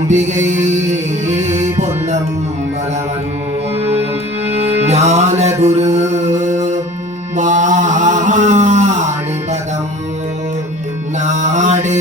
அம்பிகை பொன்னம்பலவன் ஞானகுரு வாணிபதம் நாடே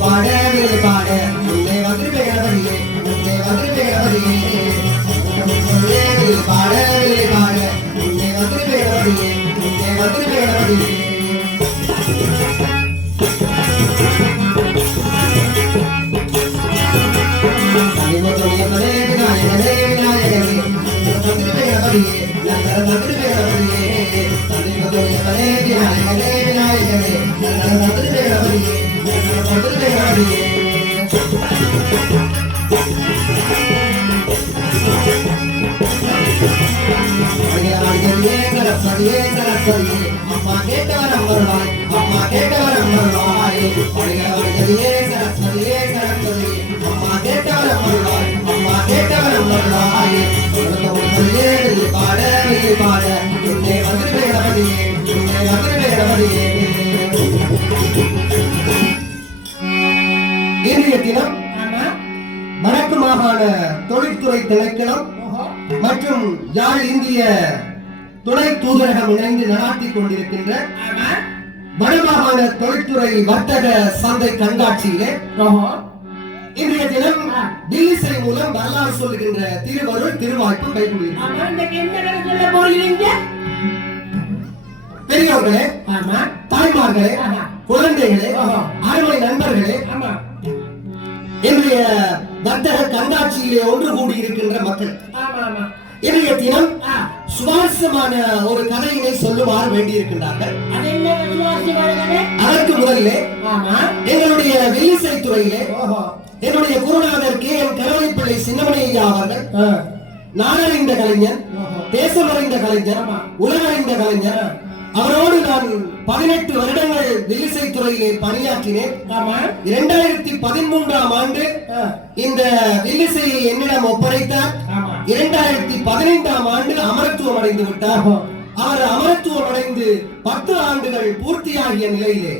பாட பாட உன்னை வந்து பேரவரியே உன்னை வந்து பேரவரியே பாட பாட உன்னை வந்து பேரவரியே உன்னை வந்து பேரவரியே அம்மா கேட்டவர் அம்மருவாய் அம்மா கேட்டவர் அம்மருவாய் அம்மா கேட்டவர் அம்மருவாய் அம்மா கேட்டவர் அம்மருவாய் பாட பாட உன்னை வந்து பேரவடியே உன்னை வந்து பேரவடியே. இன்றைய தினம் வடக்கு மாகாண தொழில்துறை திணைக்களம் மற்றும் யாழ் இந்திய துணை தூதரகம் இணைந்து நடாத்திக் கொண்டிருக்கின்ற வடமாகாண தொழில்துறை வர்த்தக சந்தை கண்காட்சியிலே இன்றைய தினம் டிலிசை மூலம் வரலாறு சொல்லுகின்ற திருவருள் திருவாய்ப்பு கைகூடியிருக்கிறது. பெரியவர்களே, தாய்மார்களே, குழந்தைகளே, அருமை நண்பர்களே, இன்றைய வர்த்தக கண்காட்சியிலே ஒன்று கூடியிருக்கின்ற மக்கள் இன்றைய தினம் சுவாரஸ்யமான ஒரு கதையினை சொல்லுமாறு வேண்டியிருக்கின்றார்கள். அதற்கு முதலிலே எங்களுடைய வில்லிசை துறையிலே என்னுடைய குருநாதர் கே என் கரவைப்பிள்ளை சின்னமணி ஐயா அவர்கள் நாடறிந்த கலைஞர், தேசமறிந்த கலைஞர், உலகறிந்த கலைஞர். அவரோடு நான் 18 வருடங்கள் வில்லிசை துறையிலே பணியாற்றினேன். 2013ஆம் ஆண்டு இந்த வில்லிசையை என்னிடம் ஒப்படைத்தார். 2015ஆம் ஆண்டு அமரத்துவம் அடைந்து விட்டார். அவர் அமரத்துவம் அடைந்து 10 ஆண்டுகள் பூர்த்தியாகிய நிலையிலே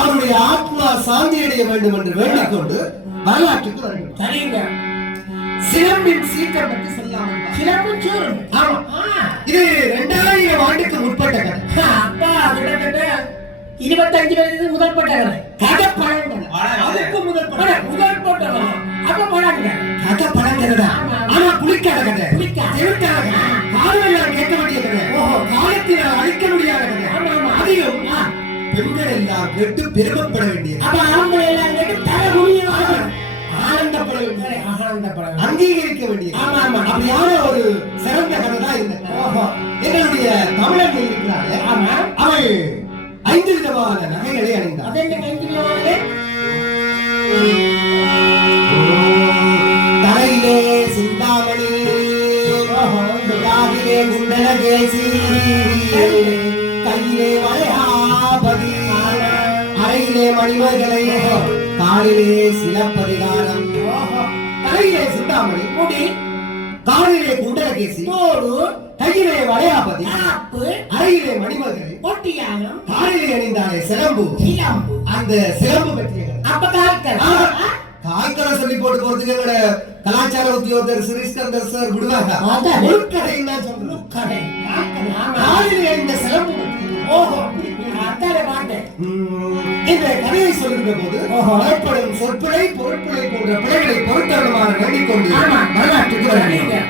அவருடைய ஆத்மா சாந்தி அடைய வேண்டும் என்று வேண்டிக் கொண்டு வரலாற்றுக்கு வருகிறோம். சிலம்பின் சீக்கிரம் பற்றி சொல்லாமல் இது 2000 ஆண்டுக்கு முற்பட்ட கதை. 25 வருஷத்துக்கு முதற்பட்ட கதை பழங்கள் அதுக்கு முதற்பட்ட அப்ப பழங்கள் கதை பழங்கிறதா? ஆனா புலிக்காத கதை, தெருக்காத கதை, காலமெல்லாம் கேட்க வேண்டிய கதை, காலத்தில் அழிக்க முடியாத கதை. அதிலும் பெண்கள் எல்லாம் கேட்டு பெருமைப்பட வேண்டிய, அப்ப ஆண்கள் எல்லாம் கேட்டு தரக்கூடிய அங்கீகரிக்க வேண்டிய அப்படியான ஒரு சிறந்த கதை தான் இந்த. எங்களுடைய தமிழன் இருக்கிறாரு, அவள் 5 விதமான நகைகளை அணிந்தார். தலையிலே சிந்தாமணி, காதிலே குண்டலகேசி, கையிலே வளையாபதி, அறையிலே மணிமகளை, காலிலே சிலப்பதிகாரம். தலையிலே சிந்தாமணி, முடி, காலிலே குண்டலகேசி, கையிலே வளையாபதி, அறையிலே மணிமகளை, காலிலே அணிந்தாலே சிலம்பு. அந்த சிலம்பு பற்றிய காய்கரை சொல்லி போட்டு போறதுக்கு எங்களோட கலாச்சார உத்தியோகத்தர் ஸ்ரீஸ்கந்தர் சார் விடுவாங்க. முழுக்கதைன்னு தான் சொல்றோம். காலிலே அணிந்த சிலம்பு. இந்த கதையை சொல்லுகிற போது ஏற்படும் சொற்பிழை, பொருட்பிழை போன்ற பிழைகளை பொருத்தவனமாக வேண்டிக்கொண்டு வரலாற்றுக்கு வருகிறேன்.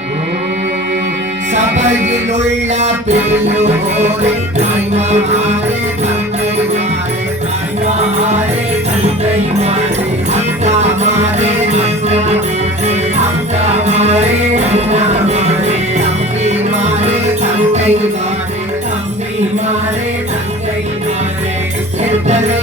சபையில் உள்ள பெரியோரே, தாய்மாரே, தந்தைமாரே, தாய்மாரே, தந்தைமாரே, அக்காமாரே, அக்காமாரே, அண்ணாமாரே, தம்பிமாரே, தங்கைமாரே, தம்பிமாரே, தங்கைமாரே, எத்தனை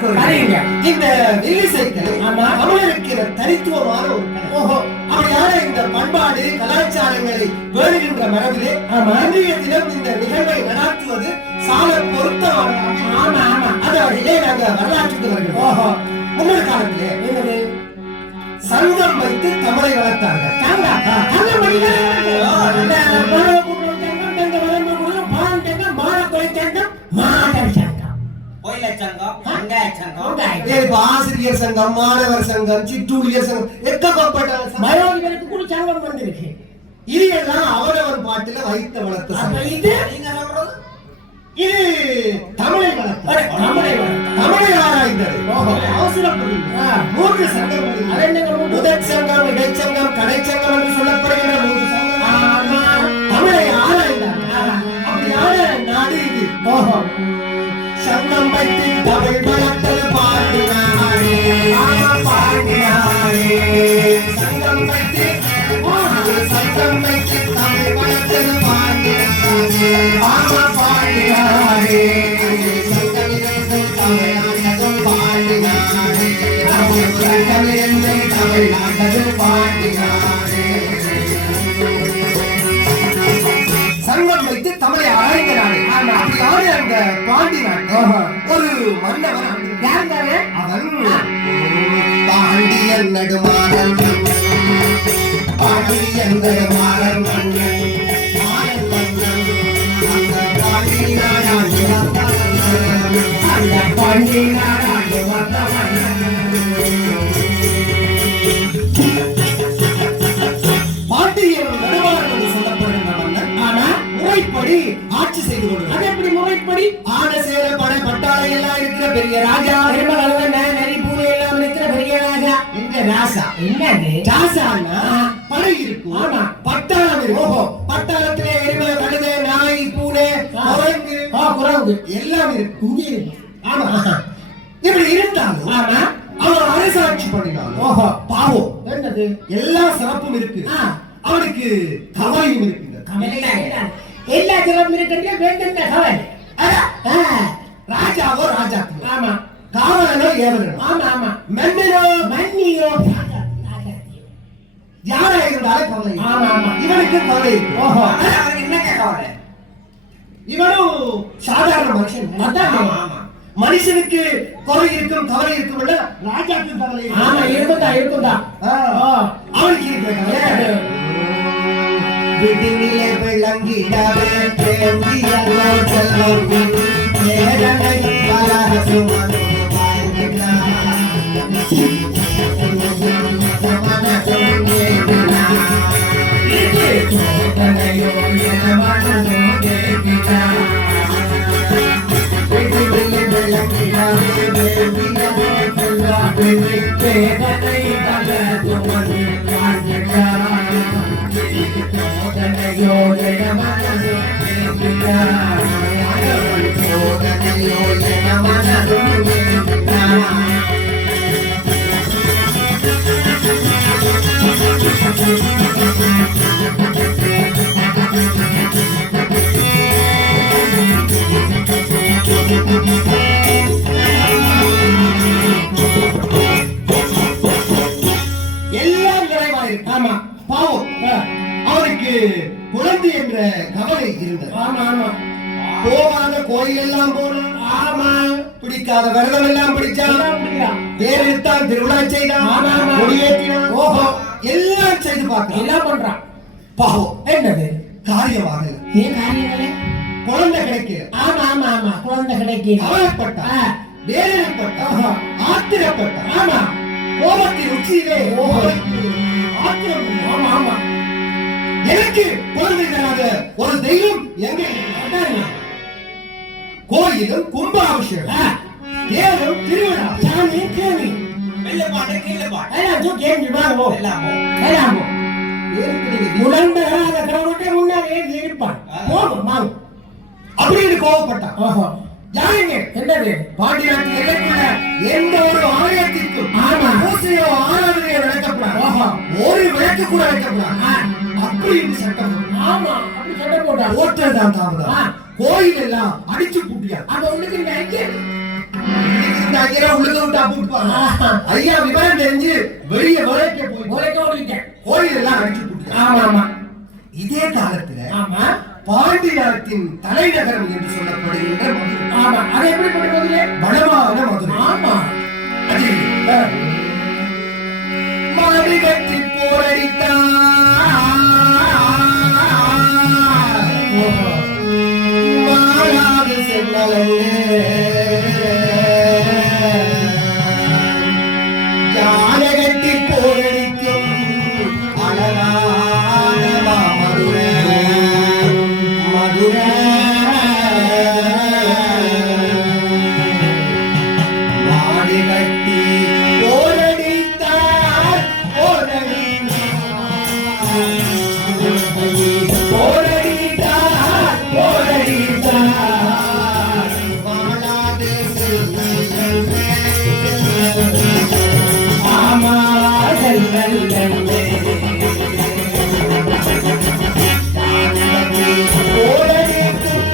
கேட்டுக்கொள்கிறேன். இந்த வில்லிசைக்கலை தமிழருக்கு தனித்துவமான ஒரு கலை. அப்படியான இந்த பண்பாடு கலாச்சாரங்களை வேறுகின்ற மரபிலே இன்றைய தினம் இந்த நிகழ்வை நடாத்துவது சால பொருத்தமான அதே நாங்க வரலாற்றுக்கு வருகிறோம். முன்னொரு காலத்திலே சங்கம் வைத்து தமிழை வளர்த்தார்கள். ஆசிரியர் சங்கம், மாணவர் சங்கம், சிற்றூழியர் சங்கம், எக்கப்பட்ட சங்கம் வந்திருக்கு. இது எல்லாம் அவரவர் பாட்டில வைத்த வளர்த்த சங்கம். இது தமிழை வளர்த்த தமிழை ஆராய்ந்தது. மூன்று சங்கம், முதற் சங்கம், இடைச்சங்கம், கடைச்சங்கம் என்று சொல்லப்படுகிற மூன்று சங்கம் தமிழை ஆராய்ந்தார். அப்படியான நாடு இது. சங்கம் வைத்து தமிழ் வளர்த்தல் பாடினாரே, சங்கம் வைத்து தமிழ் வளர்த்தல் பாடினாரே, தமிழ் பாடினாரே, தமிழ் பாடினாரே. சங்கம் வைத்து தமிழை ஆராய்ந்தாரே. அப்படியான அந்த பாண்டி நாட்டில் ஒரு மன்னவன், அவன் பாண்டியன் நெடுமாறன், பாண்டியன் நெடுமாறன் மன்னன், மாறன் மன்னன், அந்த பாண்டி நாடாண்டி வந்த மன்னன், அந்த பாண்டி நாடாண்டி வந்த மன்னன். பாண்டியன் நெடுமாறன் என்று சொல்லப்படுகின்ற மன்னன் ஆனா முறைப்படி ஆட்சி செய்து கொள்வது. அது எப்படி முறைப்படி? ஆன சேர பட பட்டாளை எல்லாம் இருக்கிற பெரிய ராஜா, நரி பூனை எல்லாம் இருக்கிற பெரிய ராஜா. இந்த ராசா என்னது? ராசான்னா படை இருக்கும். ஆமா, பட்டாளம் இருக்கும். பட்டாளத்திலே எருமை, கழுதை, நாய், பூனை, குரங்கு எல்லாம் இருக்கும். இங்கே இருக்கு. ஆமா, இப்படி இருந்தாலும் ஆமா அவன் அரசாட்சி பண்ணினாலும் பாவம் என்னது? எல்லா சிறப்பும் இருக்கு. அவனுக்கு கவலையும் இருக்கு. எல்லா சிறப்பும் இருக்கின்ற வேண்டும் கவலை. ராஜாவோ ராஜா, ஆமா, காவலனோ ஏவலனோ, ஆமா ஆமா, மன்னனோ மன்னியோ, யாரா இருந்தாலும் கவலை. ஆமா ஆமா, இவனுக்கு கவலை இருக்கு. அவனுக்கு என்ன கவலை? இவனும் சாதாரண மனுஷன். மனுஷனுக்கு குறை இருக்கும், கவலை இருக்கும். ராஜாக்கு கவலை இருக்குதா? அவனுக்கு இருக்கிற கவலை விடுநிலை விளங்கிடவே தேம்பியதோ செல்வம் நேரனை பலக சுமந்து எல்லாம் நிறைவாயிருக்கு. ஆமா, பாவம் அவருக்கு குழந்தை என்ற கவலை இருந்தது. ஆமா ஆமா, போகாத கோயில் எல்லாம் போனான். ஆமா, பிடிக்காத விரதம் எல்லாம் பிடிச்சான். தேர்த்தான், திருவிழா செய்தான், கொடியேற்றினான். ஓஹோ, எல்லாம் செய்து பார்க்க எல்லாம் பண்றான். பாவம் என்னது? காரியமாக குழந்தை கிடைக்க. ஆமா ஆமா ஆமா, குழந்தை கிடைக்க கவலைப்பட்ட, வேதனைப்பட்ட, ஆத்திரப்பட்ட. ஆமா, கோபத்தின் உச்சியிலே ஆத்திரம். ஆமா ஆமா, எனக்கு குழந்தை தராத ஒரு தெய்வம் எங்க? கோயிலும் கும்பாபிஷேகம், தேவரும் திருவிழா, சாமி கேள்வி, அப்படின்னு கோபப்பட்டான். யாருங்க? என்னது? பாண்டிய நாட்டில் எல்லைக்குள்ள எந்த ஒரு ஆலயத்திற்கும் பூசையோ ஆராதனையோ நடக்கப்படாது. ஒரு விளக்கு கூட வைக்கப்படாது. அப்படின்னு சட்டம். ஆமா, அப்படி சட்டம் போட்டா ஓட்டதான் தாமதம். கோயில் எல்லாம் அடிச்சு பூட்டியா. அந்த ஒண்ணுக்கு இந்த ஐயா உழுது விட்டா போட்டுப்பாங்க. ஐயா விவரம் தெரிஞ்சு வெளியே விளைக்க போய் ஓடிட்டேன். கோயில் எல்லாம் அடிச்சு போட்டு. ஆமா ஆமா. இதே காலத்துல ஆமா பாண்டி நாட்டின் தலைநகரம் என்று சொல்லப்படுகின்ற மதுரை. ஆமா. அது எப்படிப்பட்ட மதுரை? வடமான மதுரை. ஆமா. அது மாளிகத்தில் போரடித்தார் மாறாது சென்னலன்னே ஜானகத்தில் போரடிக்கும் அழகான மதுரை மதுரை மாடி கட்டி போரடித்தார் போரடித்தார் போரடித்தார் வாழாது ஆமா செல்வல்லே போரடிக்கும்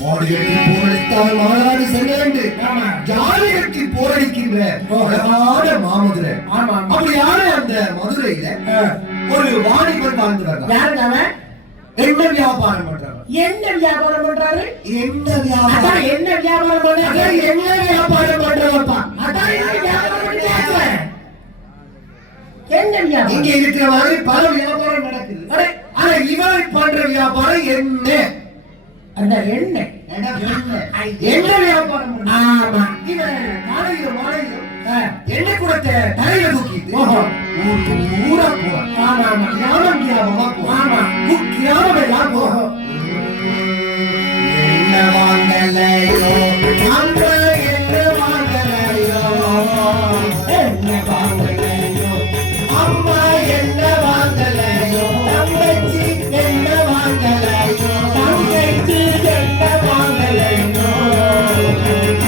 போரடிக்கும் மாநாடு சென்று ஜாலிகட்டி போரடிக்கின்ற அழகான மாமதுரை. அப்படியான அந்த மதுரையில ஒரு வாணிபர் வாழ்ந்து வர்றார். யாருங்க அவன்? என்ன வியாபாரம் பண்றாரு? என்ன வியாபாரம் பண்றாரு? என்ன வியாபாரம்? என்ன வியாபாரம் பண்றாரு? என்ன வியாபாரம் பண்றவப்பா? அதான் என்ன வியாபாரம் பண்றாரு? என்ன வியாபாரம்? இங்க இருக்கிற மாதிரி பல வியாபாரம் நடக்குது. ஆனா இவர் பண்ற வியாபாரம் என்ன? அந்த என்ன என்ன வியாபாரம்? ஆமா. இவன் காலையில மாலையிலும் என்ன கூடத்தை தலையில தூக்கிட்டு ஊரா போறான். ஆமா ஆமா. கிராமம் கிராமமா போறான். ஆமா. கிராமம் எல்லாம் போகும். என்ன வாங்கலையோ அங்க என்ன வாங்கலையோ என்ன வாங்கலையோ அம்மா என்ன வாங்கலையோ தங்கச்சி என்ன வாங்கலையோ தங்கச்சி என்ன வாங்கலையோ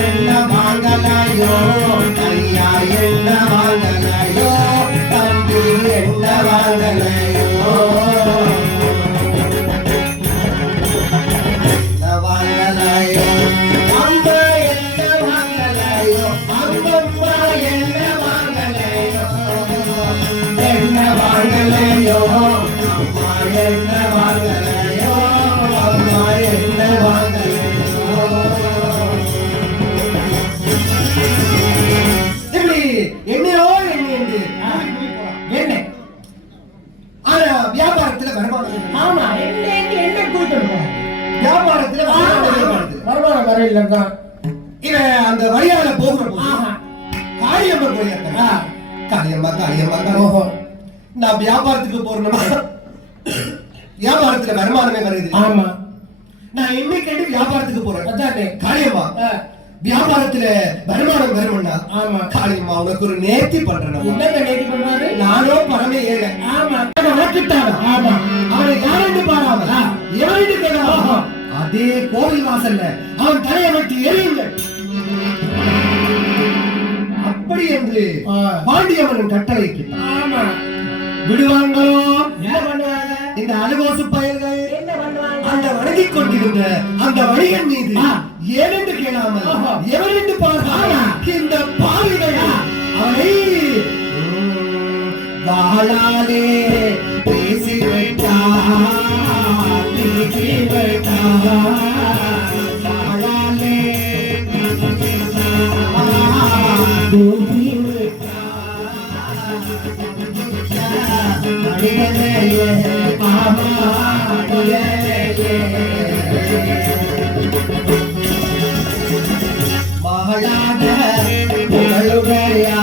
என்ன வாங்கலையோ ஐயா என்ன வாங்கலையோ தம்பி என்ன வாங்கலையோ வாங்கலையோ அம்ப என்ன வாங்கலையோ அம்பம்மா என்ன வாங்கலையோ என்ன வாங்கலையோ அம்மா என்ன வாங்கலையோ அம்மா என்ன வாங்கலையோ இப்படி என்னையோ என்ன என்ன ஆனா வியாபாரத்துல வருமானம். ஆமா. என்ன என்ன கூட்டணும் வியாபாரத்துல வருமானம் வரையில இவன் அந்த வழியால போகிற போது ஆஹா. காளியம்மா கோயில காளியம்மா காளியம்மா ஓஹோ. நான் வியாபாரத்துக்கு போறேன்னா வியாபாரத்துல வருமானமே வருது. ஆமா. நான் இன்னைக்கு வியாபாரத்துக்கு போறேன். அதானே. காளியம்மா வியாபாரத்துல வருமானம் வரும்னா ஆமா. காளியம்மா உனக்கு ஒரு நேர்த்தி பண்றேன். என்னங்க நேர்த்தி பண்றாரு? நானோ பரமே ஏழை. ஆமா. வளர்க்கிட்டானா? ஆமா. அவனை யாரென்று பாராமலா எவரென்று கேட்கலாமா? அதே கோவில் வாசல்ல அவன் தலையை வெட்டி எரியுங்கள் அப்படி என்று பாண்டியவன் கட்டளைக்கு ஆமா. விடுவாங்களோ? என்ன பண்ணுவாங்க? இந்த அலுகோசு பயல்கள் என்ன பண்ணுவாங்க? அந்த வணங்கிக் கொண்டிருந்த அந்த வணிகன் மீது ஏனென்று கேளாமல் எவரென்று பார்த்தாரா இந்த பாவிகள் அவனை வாழாலே பேசி வைத்தார் பேசி வைத்தார் வாழாலே பேசி வைத்தார் மணிகளையே மகளாக புகழுடையா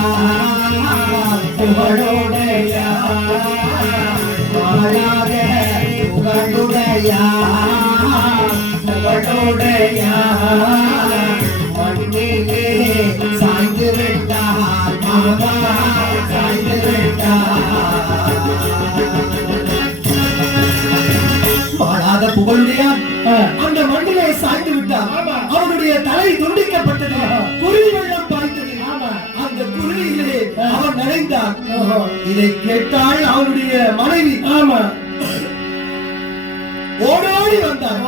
புகழுடையா மகளாக புகழுடையா புகழுடையா மண்ணிலே சாய்ந்து விட்டார் மாமா சாய்ந்து விட்டார் மாளாத புகழுடையா தலை துண்டிக்கப்பட்டது, குருதி வெள்ளம் பாய்ந்தது. அந்த குருதியிலே அவன் நனைந்தான். இதை கேட்டால் அவனுடைய மனைவி ஓடோடி வந்தார்.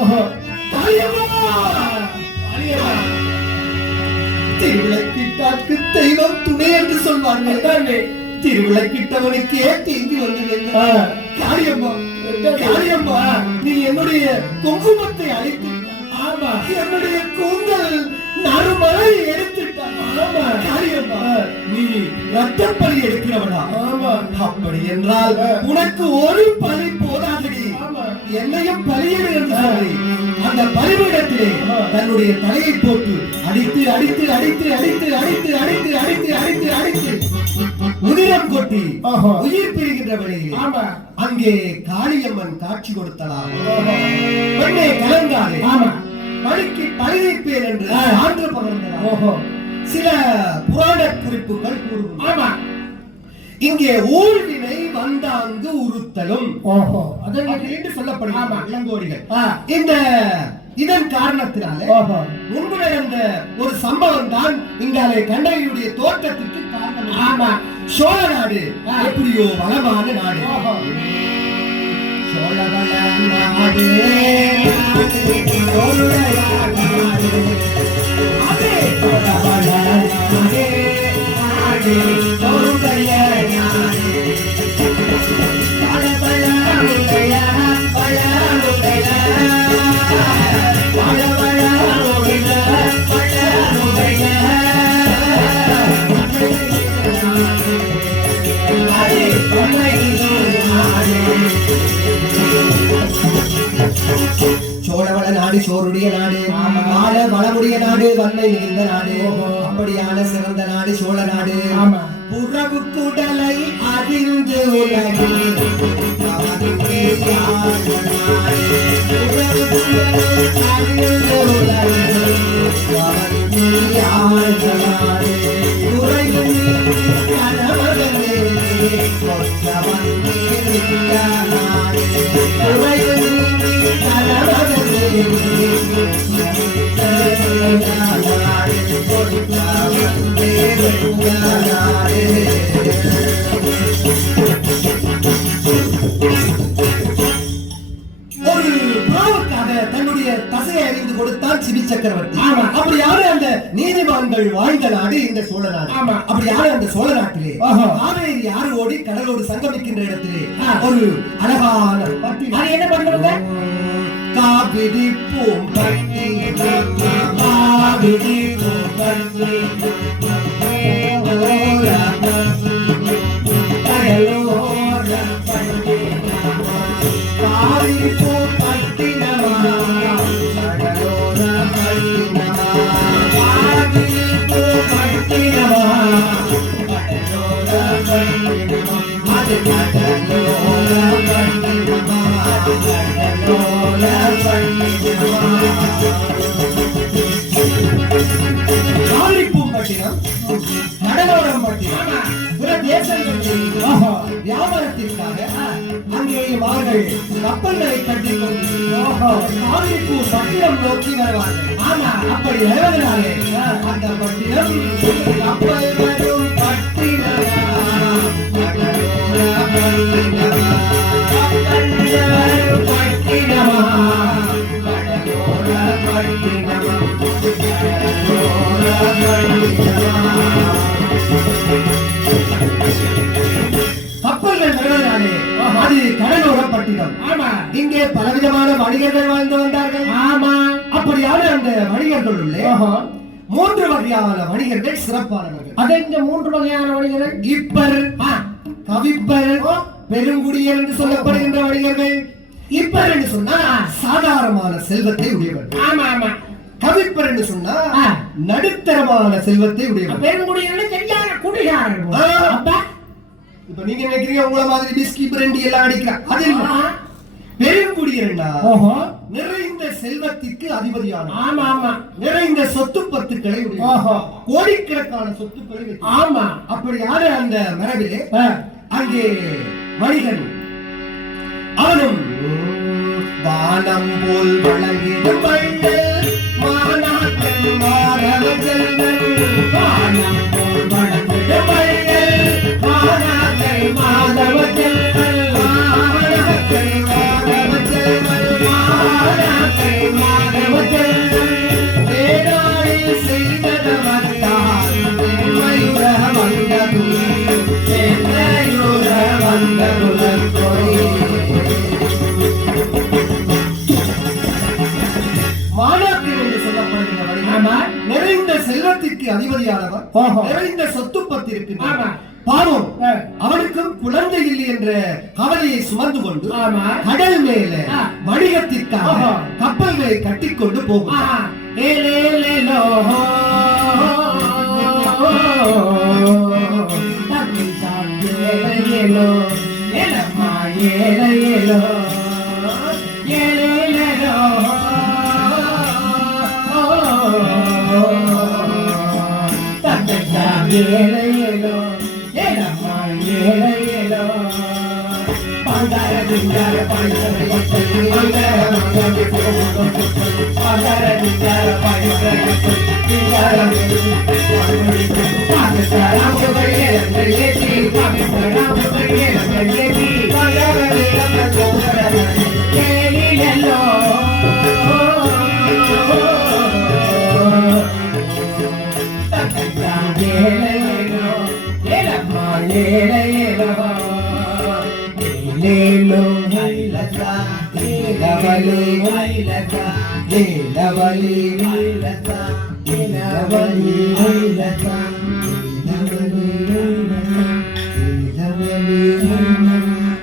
திருவிளக்கிட்டாக்கு தெய்வம் துணை என்று சொல்வார்கள். திருவிளக்கிட்டவனுக்கே தீங்கி வந்தது. காரியம்மா, காரியம்மா, நீ என்னுடைய குங்குமத்தை அழித்து என்னுடைய கூந்தல் நறுமலை எடுத்துட்டான். காரியம்மா, நீ ரத்தப்பலி எடுக்கிறவனா? அப்படி என்றால் உனக்கு ஒரு பலி போதாதடி, என்னையும் பலியிடு என்று சொல்லி அந்த பலிபீடத்திலே தன்னுடைய தலையை போட்டு அடித்து அடித்து அடித்து அடித்து அடித்து அடித்து அடித்து அடித்து அடித்து உதிரம் கொட்டி உயிர் பிரிகின்ற வழியில் அங்கே காளியம்மன் காட்சி கொடுத்தலாம். பெண்ணே கலங்காதே, பழிக்கு பழி வைப்பேன் என்று சான்று பகர்ந்தார். சில புராண குறிப்புகள் கூறும். இங்கே ஊழ்வினை வந்தாங்கு உறுத்தலும் என்று சொல்லப்படுகிறது இளங்கோடிகள். இந்த இதன் காரணத்தினாலே முன்பு நடந்த ஒரு சம்பவம் தான் இங்காலே கண்ணகியுடைய தோற்றத்திற்கு காரணம். சோழ நாடு எப்படியோ வளமான நாடு. சோழவள நாடு சோழவள நாடு சோருடைய நாடு, வாழ வளமுடைய நாடு, வன்மை மிகுந்த நாடு. அப்படியான சிறந்த நாடு சோழ நாடு. புறவு குடலை அறிந்து உலகில் ஒரு புறாவுக்காக தன்னுடைய தசையை அறிந்து கொடுத்தால் சிபி சக்கரவர்த்தி. அப்படி யாரு அந்த நீதிமான்கள் வாழ்ந்த நாடு இந்த சோழ நாடு. அப்படி யாரு அந்த சோழ நாட்டிலே காவேரி ஆறு ஓடி கடலோடு சங்கமிக்கின்ற இடத்திலே ஒரு அழகான பட்டி. என்ன பண்ணுவாங்க? காவிரி பூம்பட்டி, காவிரி பூம்பட்டி, காவிரி பூம்பட்டினமா, கடலோர பட்டினமா, காவிரி பூம்பட்டினமா, கடலோர பட்டினமா, அது கடலோர பட்டினமா, கடலோர பட்டினமா. காவிரி பூம்பட்டினம், கடலோரம் பட்டினம், பிற தேசங்களில் வியாபாரத்திற்காக அங்கே அவர்கள் கப்பல்களை கட்டிக் கொண்டு காவிரிப்பூர் பட்டினம் நோக்கி வருவார்கள். அப்படி வருவதனாலே அந்த பட்டினம் கப்பல் வரும் பட்டினமா, கப்பல் வரும் பட்டினமா, கடலோர பட்டினமா, கடலோர பட்டினமா. கப்பல்கள் வருவதனாலே அது கடலோர பட்டினம். இங்கே பலவிதமான வணிகர்கள் வாழ்ந்து வந்தார்கள். அப்படியான அந்த வணிகர்கள் உள்ளே 3 வகையான வணிகர்கள் சிறப்பானவர்கள். அது இந்த 3 வகையான வணிகர்கள் இப்பர், கவிப்பர், பெருங்குடியர் என்று சொல்லப்படுகின்ற வணிகர்கள். இப்பர் என்று சொன்னா சாதாரணமான செல்வத்தை உடையவர். கவிப்பர் என்று சொன்னா நடுத்தரமான செல்வத்தை உடையவர். பெருங்குடியர் சரியான குடிகாரர். இப்ப நீங்க நினைக்கிறீங்க உங்கள மாதிரி பிஸ்கி பிரெண்டி எல்லாம் அடிக்கிறாங்க. அது இல்ல. பெருங்குடியர்னா நிறைந்த செல்வத்திற்கு அதிபதியான, நிறைந்த சொத்து பத்துக்களை உடைய, கோடிக்கணக்கான சொத்துக்களை. அப்படியான அந்த மரபிலே அங்கே வணிகன் அவனும் வானம் போல் வழங்கிடும் மாநாட்டன் வசதியானவன், ஓஹோ. நிறைந்த சொத்து பத்து இருக்கின்றான். ஆமா. பாவம், ஆ. அவனுக்கும் குழந்தை இல்லை என்ற கவலையை சுமந்து கொண்டு ஆமா. கடல் மேல ஆ. வணிகத்திற்காக ஓஹோ. கப்பல்களை கட்டிக்கொண்டு போகும். ஆஹா. ஏலேலேலோ. தம்பி சாமி ஏலேலேலோ. ஏலம்மா ஏலேலேலோ. ஏலேலேலோ. தம்பி சாமி ஏலேலேலோ. ஏலம்மா ஏலேலேலோ. பந்தார திண்டார பந்தார பந்தார திண்டார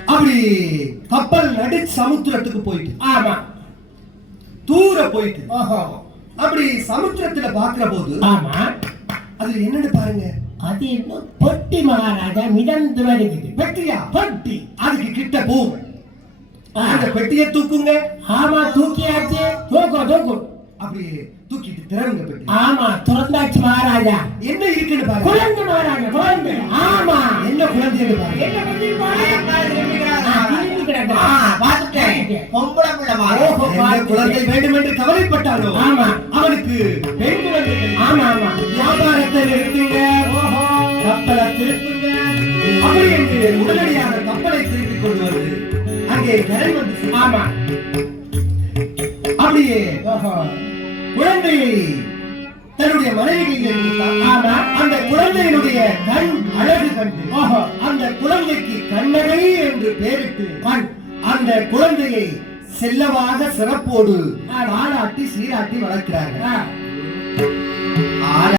அப்படி கப்பல் நடு சமுத்திரத்துக்கு போயிட்டு, ஆமா. தூர போயிட்டு, ஓஹோ. அப்படி சமுத்திரத்துல பாக்குற போது ஆமா. அதுல என்னன்னு பாருங்க, அது இன்னும் பொட்டி மகாராஜா மிதந்து வருகிறது. பெட்டியா? பொட்டி. அதுக்கு கிட்ட போகும். அந்த பெட்டியை தூக்குங்க. ஆமா, தூக்கியாச்சு. தூக்கு. அப்படி தூக்கிட்டு திறவுங்க பெட்டி. ஆமா, திறந்தாச்சு மகாராஜா. என்ன இருக்குன்னு பாருங்க. குழந்தை மகாராஜா, குழந்தை. ஆமா. என்ன குழந்தைன்னு பாருங்க. என்ன குழந்தை குழந்தை வேண்டும் என்று கவலைப்பட்டாரோ ஆமா. அவனுக்கு பெண் குழந்தை. ஆமா ஆமா. வியாபாரத்தை நிறுத்துங்க, கப்பலை திருப்புங்க. அப்படி என்று உடனடியாக கப்பலை திருப்பிக் கொண்டு வந்து அங்கே கரை வந்து ஆமா. அப்படியே ஓஹோ. குழந்தையை தன்னுடைய மனைவிகளில் கொடுத்தார். ஆமா. அந்த குழந்தையினுடைய கண் அழகு கண்டு ஓஹோ. அந்த குழந்தைக்கு கண்ணரை என்று பெயரிட்டு அந்த குழந்தையை செல்லமாக சிறப்போடு பாராட்டி சீராட்டி வளர்க்கிறார்கள்.